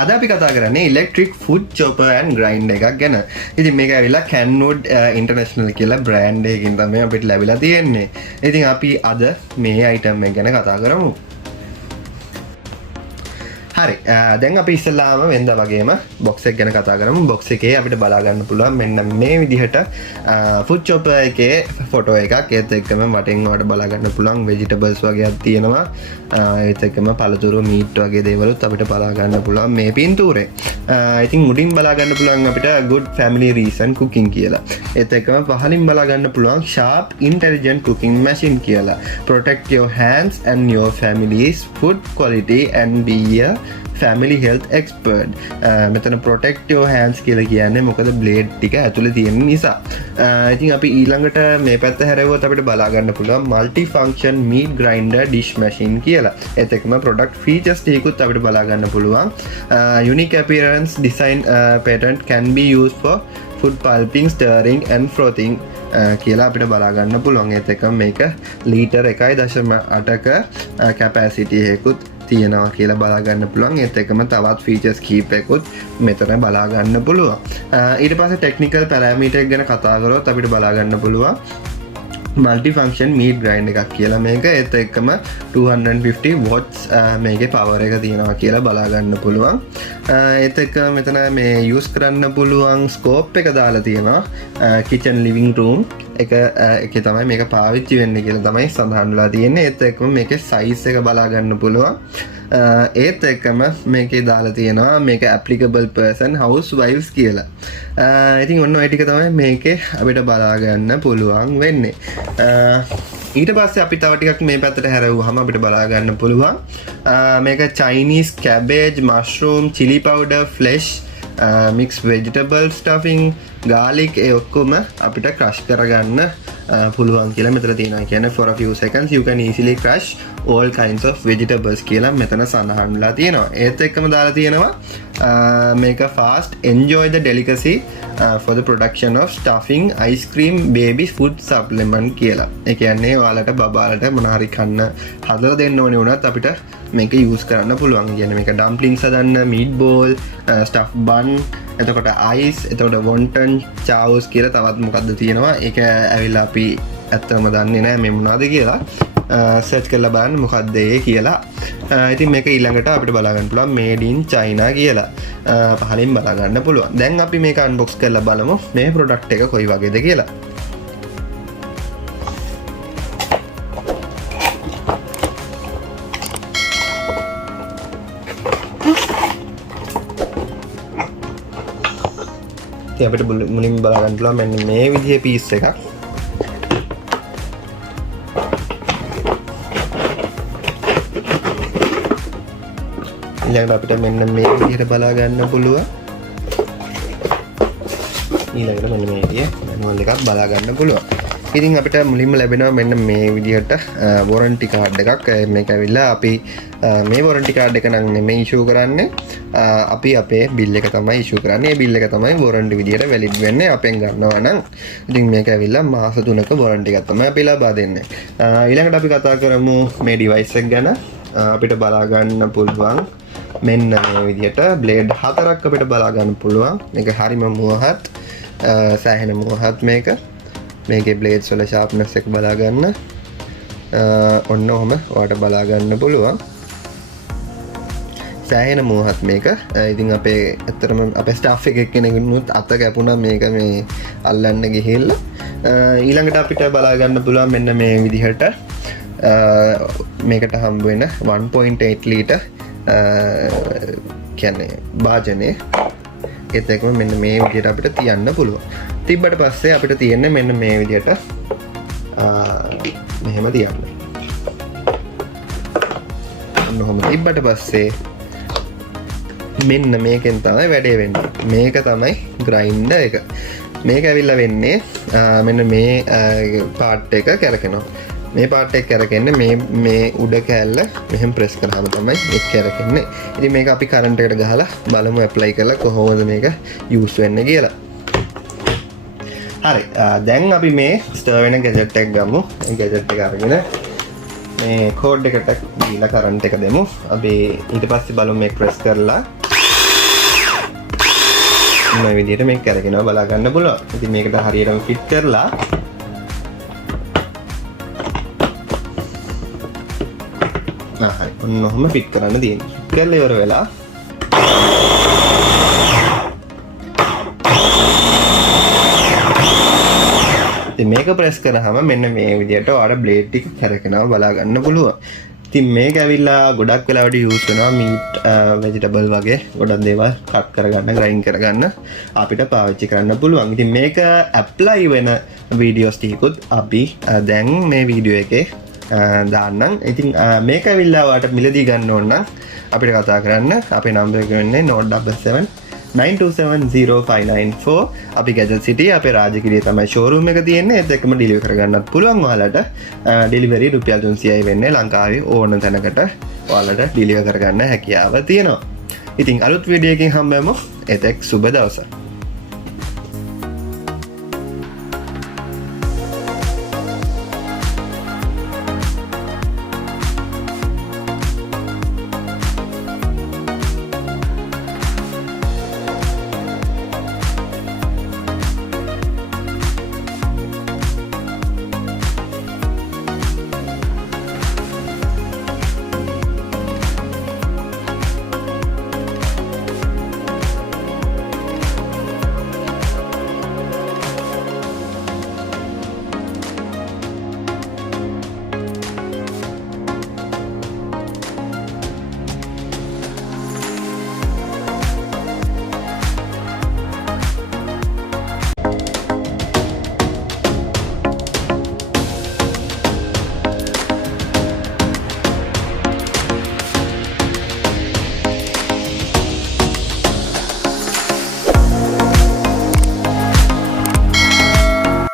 අද අපි කතා කරන්නේ electric food chopper and grinder එකක් ගැන. ඉතින් මේක ඇවිල්ලා Kenwood International කියලා බ්‍රෑන්ඩ් එකකින් තමයි අපිට ලැබිලා තියෙන්නේ. ඉතින් අපි අද මේ අයිටම් එක ගැන කතා කරමු. හරි, දැන් අපි ඉස්සෙල්ලාම වෙනදා වගේම බොක්ස් එක ගැන කතා කරමු. බොක්ස් එකේ අපිට බලා ගන්න පුළුවන් මෙන්න මේ විදිහට ෆුඩ් චොපර් එකේ ෆොටෝ එකක්. ඒත් එක්කම වටෙන් වලට බලා ගන්න පුළුවන් ভেජිටබල්ස් වගේක් තියෙනවා. ඒත් එක්කම පළතුරු මීට් වගේ දේවලුත් අපිට බලා ගන්න පුළුවන් මේ පින්තූරේ. ඉතින් මුලින් බලා ගන්න පුළුවන් අපිට good family reason cooking කියලා. ඒත් එක්කම පහලින් බලා ගන්න පුළුවන් sharp intelligent cooking machine කියලා. Protect your hands and your family's food quality and be a family health expert. මෙතන protect your hands කියලා කියන්නේ මොකද blade ටික ඇතුලේ තියෙන නිසා. ඉතින් අපි ඊළඟට මේ පැත්ත හැරෙවුවොත් අපිට බලා ගන්න පුළුවන් multi function meat grinder dish machine කියලා. ඒත් එක්කම product features ටිකකුත් අපිට බලා ගන්න පුළුවන්. Unique appearance design pattern can be used for food pulping, stirring and frothing කියලා අපිට බලා ගන්න පුළුවන්. ඒත් එක්කම මේක ලීටර් 1.8ක capacity එකකුත් තියෙනවා කියලා බලා ගන්න පුළුවන්. ඒත් එක්කම තවත් ෆීචර්ස් කීපයකුත් මෙතන බලා ගන්න පුළුවන්. ඊට පස්සේ ටෙක්නිකල් පැරාමීටර් ගැන කතා කරොත් අපිට බලා ගන්න පුළුවන් multi function meat grinder එකක් කියලා මේක. ඒත් එක්කම 250 watts මේකේ power එක තියෙනවා කියලා බලා ගන්න පුළුවන්. ඒත් එක්ක මෙතන මේ use කරන්න පුළුවන් scope එක දාලා තියෙනවා kitchen living room එකේ තමයි මේක පාවිච්චි වෙන්නේ කියලා තමයි සඳහන් වෙලා තියෙන්නේ. ඒත් එක්කම මේකේ size එක බලා ගන්න පුළුවන්. ඒත් එක්කම මේකේ දාලා තියෙනවා මේක applicable person housewives කියලා. ඉතින් ඔන්න ඔය ටික තමයි මේකේ අපිට බලා ගන්න පුළුවන් වෙන්නේ. ඊට පස්සේ අපි තව ටිකක් මේ පැත්තට හැරෙවුවාම අපිට බලා ගන්න පුළුවන් මේක Chinese cabbage, mushroom, chili powder, flesh, mixed vegetable stuffing, garlic ඒ ඔක්කොම අපිට crush කරගන්න පුළුවන් කියලා මෙතන තියෙනවා. කියන්නේ for a few seconds you can easily crush all kinds of vegetables කියලා මෙතන සඳහන් වෙලා තියෙනවා. ඒත් එක්කම දාලා තියෙනවා මේක fast enjoy the delicacy for the production of stuffing, ice cream, baby food supplement කියලා. ඒ කියන්නේ ඔයාලට බබාලට මොනවා හරි කන්න හදලා දෙන්න ඕනේ වුණත් අපිට මේක use කරන්න පුළුවන්. කියන්නේ මේක dumplings හදන්න, meatball, stuffed bun, එතකොට ice, එතකොට wonton, chaos කියලා තවත් මොකක්ද තියෙනවා. ඒක ඇවිල්ලා අපි ඇත්තම දන්නේ නැහැ මේ මොනවද කියලා. සර්ච් කරලා බලන්න මොකක්ද ඒ කියලා. ඉතින් මේක ඊළඟට අපිට බලා ගන්න පුළුවන් made in China කියලා. පහලින් බලා ගන්න පුළුවන්. දැන් අපි මේක unbox කරලා බලමු මේ product එක කොයි වගේද කියලා. ඉතින් අපිට මුලින්ම බලා ගන්න පුළුවන් මෙන්න මේ විදිහේ piece එකක්. ඊළඟට අපිට මෙන්න මේ විදිහට බලා ගන්න පුළුවන්. ඊළඟට මෙන්න මේ විදිහේ manual එකක් බලා ගන්න පුළුවන්. ඉතින් අපිට මුලින්ම ලැබෙනවා මෙන්න මේ විදිහට warranty card එකක්. මේක ඇවිල්ලා අපි මේ warranty card එක නම් නෙමෙයි issue කරන්නේ. අපි අපේ bill එක තමයි issue කරන්නේ. ඒ bill එක තමයි warranty විදිහට valid වෙන්නේ අපෙන් ගන්නවා නම්. ඉතින් මේක ඇවිල්ලා මාස 3ක warranty එකක් තමයි අපි ලබා දෙන්නේ. ඊළඟට අපි කතා කරමු මේ device එක ගැන. අපිට බලා ගන්න පුළුවන් මෙන්න මේ විදිහට blade 4ක් අපිට බලා ගන්න පුළුවන්. මේක හරිම මුවහත් සෑහෙන මුවහත් මේක. මේකේ blades වල sharpness එක බලා ගන්න. ඔන්න ඔහම ඔයාලට බලා ගන්න පුළුවන්. සෑහෙන මුවහත් මේක. ඉතින් අපේ ඇත්තටම අපේ staff එකෙක් කෙනෙකුට අත කැපුණා මේක මේ අල්ලන්න ගිහිල්ලා. ඊළඟට අපිට බලා ගන්න පුළුවන් මෙන්න මේ විදිහට මේකට හම්බ වෙන 1.8 ලීටර් කියන්නේ භාජනය. ඒත් එක්කම මෙන්න මේ විදිහට අපිට තියන්න පුළුවන්. තිබ්බට පස්සේ අපිට තියෙන්නේ මෙන්න මේ විදිහට මෙහෙම තියන්න. ඔන්නෝම තිබ්බට පස්සේ මෙන්න මේකෙන් තමයි වැඩේ වෙන්නේ. මේක තමයි ග්‍රයින්ඩර් එක. මේක ඇවිල්ලා වෙන්නේ මෙන්න මේ පාර්ට් එක කැරකෙනවා. මේ පාර්ට් එක කැරකෙන්නේ මේ උඩ කෑල්ල මෙහෙම ප්‍රෙස් කරාම තමයි ඒක කැරකෙන්නේ. ඉතින් මේක අපි කරන්ට් එකට ගහලා බලමු ඇප්ලයි කරලා කොහොමද මේක යූස් වෙන්නේ කියලා. හරි, දැන් අපි මේ ස්ටර් වෙන ගැජට් එක ගමු. මේ ගැජට් එක අරගෙන මේ කෝඩ් එකට දීලා කරන්ට් එක දෙමු. අපි ඊට පස්සේ බලමු මේක ප්‍රෙස් කරලා මේ විදිහට මේක කරගෙනව බලා ගන්න පුළුවන්. ඉතින් මේකට හරියටම ෆිට කරලා හරි ඔන්න ඔහොම ෆිට කරන්න තියෙනවා. ෆිට කරලා ඉවර වෙලා ඉතින් මේක ප්‍රෙස් කරාම මෙන්න මේ විදිහට ඔයාලට බ්ලේඩ් ටික කරගෙනව බලා ගන්න පුළුවන්. ඉතින් මේක ඇවිල්ලා ගොඩක් වෙලාවට යූස් වෙනවා මීට් වෙජිටබල් වගේ ගොඩක් දේවල් කට් කරගන්න ග්‍රයින්ඩ් කරගන්න අපිට පාවිච්චි කරන්න පුළුවන්. ඉතින් මේක ඇප්ලයි වෙන වීඩියෝස් ටිකකුත් අපි දැන් මේ වීඩියෝ එකේ දාන්නම්. ඉතින් මේක ඇවිල්ලා ඔයාලට මිලදී ගන්න ඕන නම් අපිට කතා කරන්න. අපේ නම්බර් එක වෙන්නේ 077 9270594. අපි Gadget City අපේ රාජගිරිය තමයි ෂෝරූම් එක තියෙන්නේ. ඒත් එක්කම ඩෙලිවර් කරගන්නත් පුළුවන් ඔයාලට. ඩෙලිවරි රුපියල් 300යි වෙන්නේ. ලංකාවේ ඕන තැනකට ඔයාලට ඩෙලිවර් කරගන්න හැකියාව තියෙනවා. ඉතින් අලුත් වීඩියෝ එකකින් හම්බෙමු. එතෙක් සුබ දවසක්.